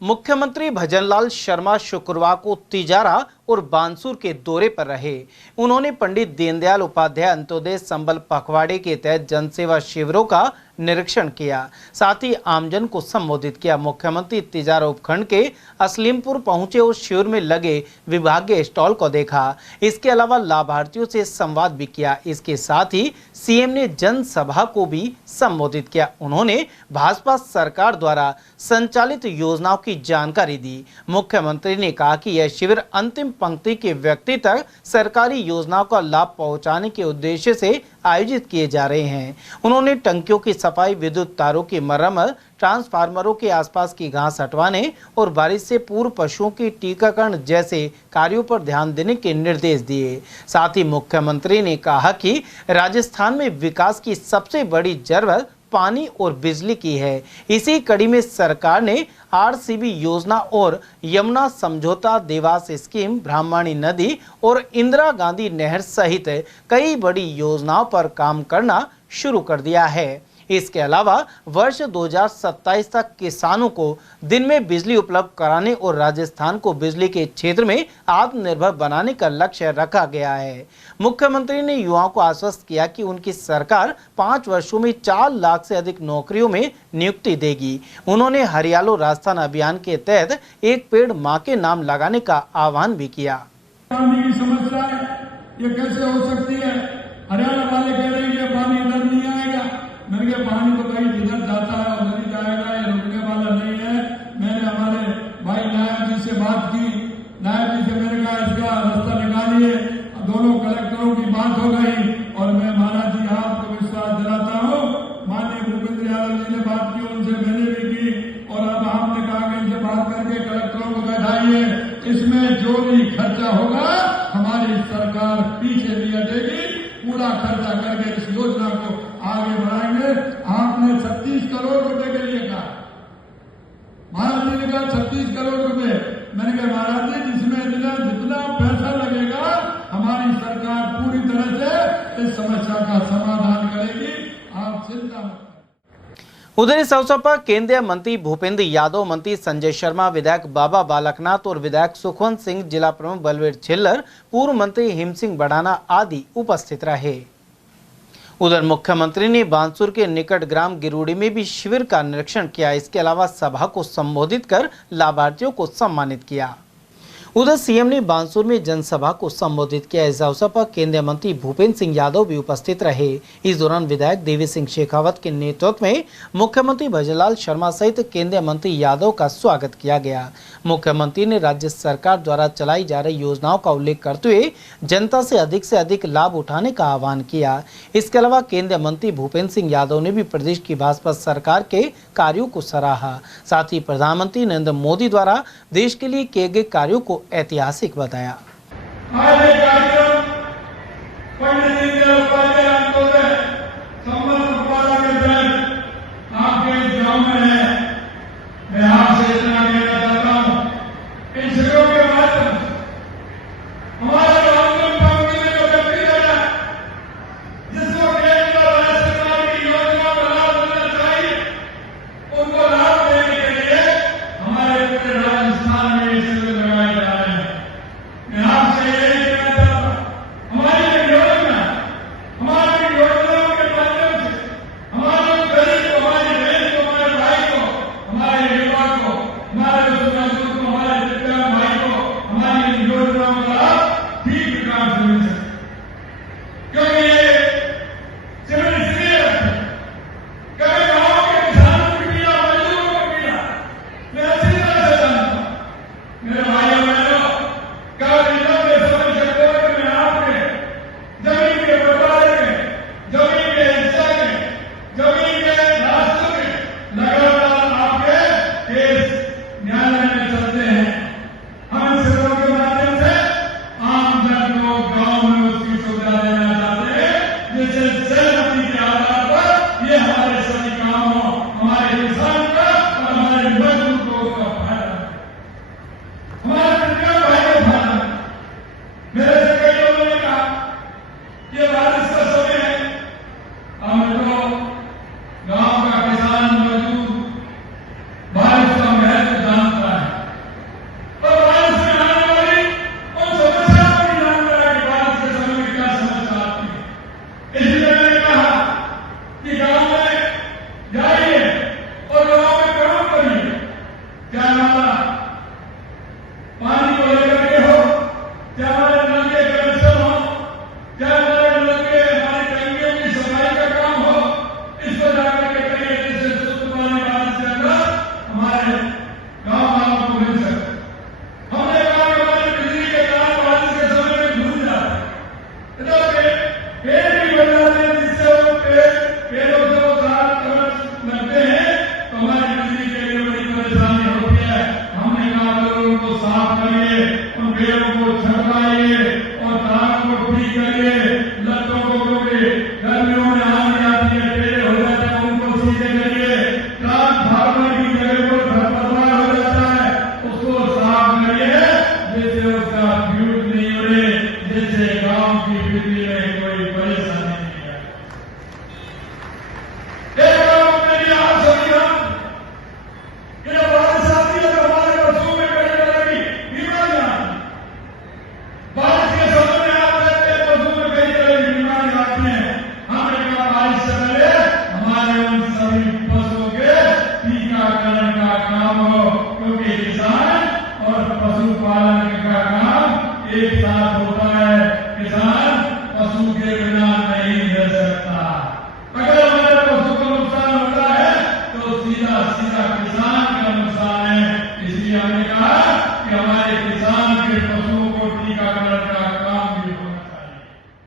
मुख्यमंत्री भजनलाल शर्मा शुक्रवार को तिजारा और बानसूर के दौरे पर रहे। उन्होंने पंडित दीनदयाल उपाध्याय अंत्योदय संबल पखवाड़े के तहत जनसेवा शिविरों का निरीक्षण किया, साथ ही आमजन को संबोधित किया। मुख्यमंत्री तिजारा उपखंड के असलीमपुर पहुंचे और शिविर में लगे विभागीय स्टॉल को देखा। इसके अलावा लाभार्थियों से संवाद भी किया। इसके साथ ही सीएम ने जनसभा को भी संबोधित किया। उन्होंने भाजपा सरकार द्वारा संचालित योजनाओं की जानकारी दी। मुख्यमंत्री ने कहा कि यह शिविर अंतिम पंक्ति के व्यक्ति तक सरकारी योजनाओं का लाभ पहुंचाने के उद्देश्य से आयोजित किए जा रहे हैं। उन्होंने टंकियों की सफाई, विद्युत तारों की मरम्मत, ट्रांसफार्मरों के आसपास की घास हटवाने और बारिश से पूर्व पशुओं की टीकाकरण जैसे कार्यों पर ध्यान देने के निर्देश दिए। साथ ही मुख्यमंत्री ने कहा कि राजस्थान में विकास की सबसे बड़ी जरूरत पानी और बिजली की है। इसी कड़ी में सरकार ने आरसीबी योजना और यमुना समझौता, देवास स्कीम, ब्राह्मणी नदी और इंदिरा गांधी नहर सहित कई बड़ी योजनाओं पर काम करना शुरू कर दिया है। इसके अलावा वर्ष 2027 तक किसानों को दिन में बिजली उपलब्ध कराने और राजस्थान को बिजली के क्षेत्र में आत्मनिर्भर बनाने का लक्ष्य रखा गया है। मुख्यमंत्री ने युवाओं को आश्वस्त किया कि उनकी सरकार 5 वर्षों में 4 लाख से अधिक नौकरियों में नियुक्ति देगी। उन्होंने हरियालो राजस्थान अभियान के तहत एक पेड़ मां के नाम लगाने का आह्वान भी किया। पानी की समस्या है, ये कैसे हो सकती है? हरियाणा वाले कह रहे हैं कि पानी इधर नहीं आएगा। मैंने कहा पानी तो कहीं इधर जाता है और नहीं जाएगा, ये रुकने वाला नहीं है। मैंने हमारे भाई नायब जी से बात की, नायब जी से मैंने कहा इसका रास्ता निकालिए। दोनों कलेक्टरों की बात हो गई और मैं महाराज जी आपको विश्वास दिलाता हूँ, माननीय भूपेंद्र यादव जी ने बात की, उनसे मैंने भी की और अब हमने कहा कि इनसे बात करके कलेक्टरों को बैठाइए। इसमें जो भी खर्चा होगा हमारी सरकार पीछे नहीं हटेगी, पूरा खर्चा करके इस योजना को आगे बढ़ाएंगे। आपने 36 करोड़ रुपए के लिए कहा, महाराज जी ने कहा 36 करोड़ रुपए। मैंने कहा महाराज जी जिसमें जितना पैसा लगेगा हमारी सरकार पूरी तरह से इस समस्या का समाधान करेगी, आप चिंता मत। उधर इस अवसर पर केंद्रीय मंत्री भूपेंद्र यादव, मंत्री संजय शर्मा, विधायक बाबा बालकनाथ और विधायक सुखवंत सिंह, जिला प्रमुख बलवीर छिल्लर, पूर्व मंत्री हिम सिंह बढ़ाना आदि उपस्थित रहे। उधर मुख्यमंत्री ने बानसूर के निकट ग्राम गिरूडी में भी शिविर का निरीक्षण किया। इसके अलावा सभा को संबोधित कर लाभार्थियों को सम्मानित किया। उधर सीएम ने बानसूर में जनसभा को संबोधित किया। इस अवसर पर केंद्रीय मंत्री भूपेंद्र सिंह यादव भी उपस्थित रहे। इस दौरान विधायक देवी सिंह शेखावत के नेतृत्व में मुख्यमंत्री भजनलाल शर्मा सहित केंद्रीय मंत्री यादव का स्वागत किया गया। मुख्यमंत्री ने राज्य सरकार द्वारा चलाई जा रही योजनाओं का उल्लेख करते हुए जनता से अधिक लाभ उठाने का आह्वान किया। इसके अलावा केंद्रीय मंत्री भूपेंद्र सिंह यादव ने भी प्रदेश की भाजपा सरकार के कार्यों को सराहा। साथ ही प्रधानमंत्री नरेंद्र मोदी द्वारा देश के लिए किए गए कार्यों को ऐतिहासिक बताया। हमारे